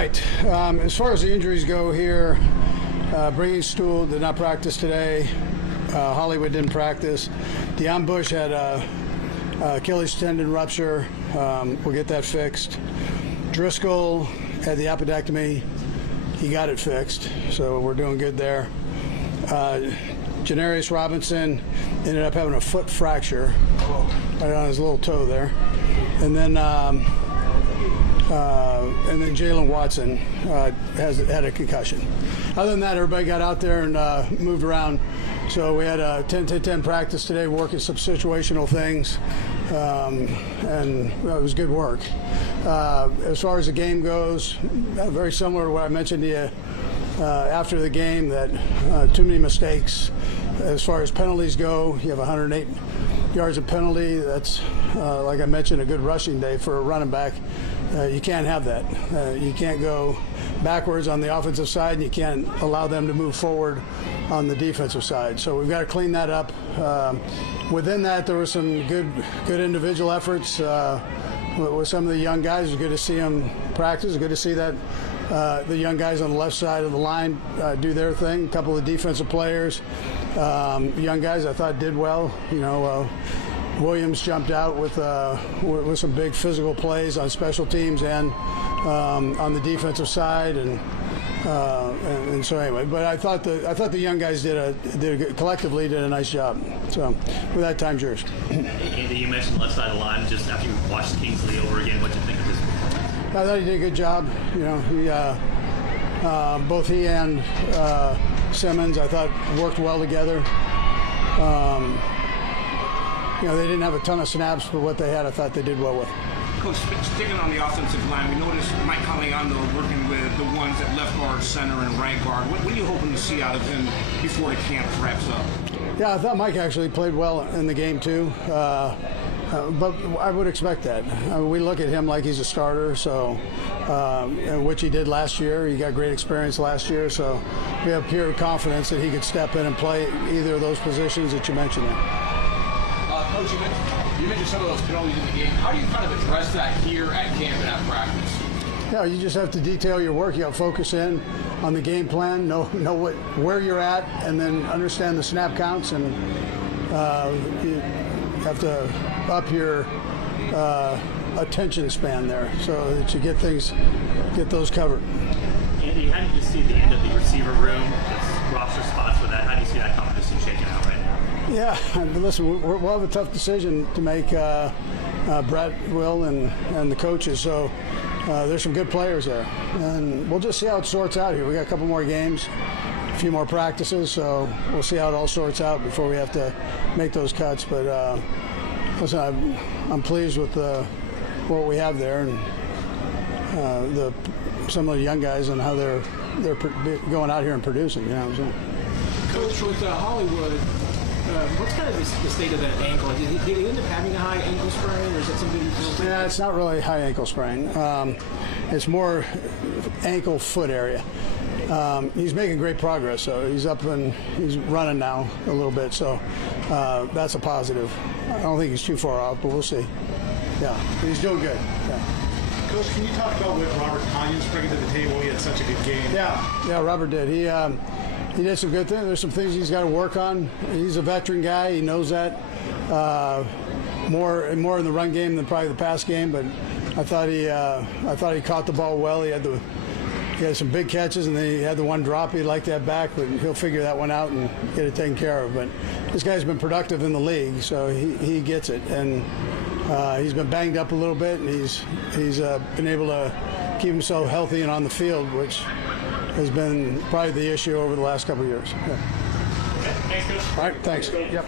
right. As far as the injuries go here, Brady Stool did not practice today. Hollywood didn't practice. Deion Bush had a Achilles tendon rupture. We'll get that fixed. Driscoll had the appendectomy. He got it fixed, so we're doing good there. Janarius Robinson ended up having a foot fracture right on his little toe there. And then Jalen Watson had a concussion. Other than that, everybody got out there and moved around. So we had a 10-10 practice today, working some situational things, and it was good work. As far as the game goes, very similar to what I mentioned to you after the game, that too many mistakes. As far as penalties go, you have 108 yards of penalty. That's, like I mentioned, a good rushing day for a running back. You can't have that. You can't go backwards on the offensive side, and you can't allow them to move forward on the defensive side. So we've got to clean that up. Within that, there were some good individual efforts with some of the young guys. It was good to see them practice. It was good to see that the young guys on the left side of the line do their thing. A couple of defensive players, young guys, I thought did well. Williams jumped out with some big physical plays on special teams and on the defensive side, and so anyway. But I thought the young guys collectively did a nice job. So with that, time's yours. Andy, you mentioned left side of the line. Just after you watched Kingsley over again, what did you think of his performance? I thought he did a good job. Both he and Simmons, I thought, worked well together. They didn't have a ton of snaps, but what they had, I thought they did well with. Coach, sticking on the offensive line, we noticed Mike Caliano working with the ones at left guard, center, and right guard. What are you hoping to see out of him before the camp wraps up? Yeah, I thought Mike actually played well in the game, too. But I would expect that. We look at him like he's a starter, so which he did last year. He got great experience last year, so we have pure confidence that he could step in and play either of those positions that you mentioned. Coach, you mentioned some of those penalties in the game. How do you kind of address that here at camp and at practice? Yeah, you just have to detail your work. You have to focus in on the game plan, know where you're at, and then understand the snap counts, and you have to up your attention span there so that you get those covered. Andy, how do you see the end of the receiver room, the roster spots with that? How do you see that competition shaking out right now? Yeah, listen, we'll have a tough decision to make. Brett will and the coaches. So there's some good players there, and we'll just see how it sorts out here. We got a couple more games, a few more practices, so we'll see how it all sorts out before we have to make those cuts. But listen, I'm pleased with what we have there, and some of the young guys and how they're going out here and producing. You know what I'm saying? Coach, with Hollywood, what's kind of the state of that ankle? Did he end up having a high ankle sprain, or is that something you feel? Yeah, it's not really a high ankle sprain. It's more ankle foot area. He's making great progress, so he's up and he's running now a little bit, so that's a positive. I don't think he's too far off, but we'll see. Yeah, he's doing good. Yeah. Coach, can you talk about what Robert Conyers bringing to the table? He had such a good game. Yeah, Robert did. He did some good things. There's some things he's got to work on. He's a veteran guy. He knows that. More in the run game than probably the pass game. But I thought he caught the ball well. He had some big catches, and then he had the one drop. He'd like that back, but he'll figure that one out and get it taken care of. But this guy's been productive in the league, so he gets it. And he's been banged up a little bit, and he's been able to keep himself healthy and on the field, which has been probably the issue over the last couple of years. Yeah. Okay, thanks, Coach. All right, thanks. Yep.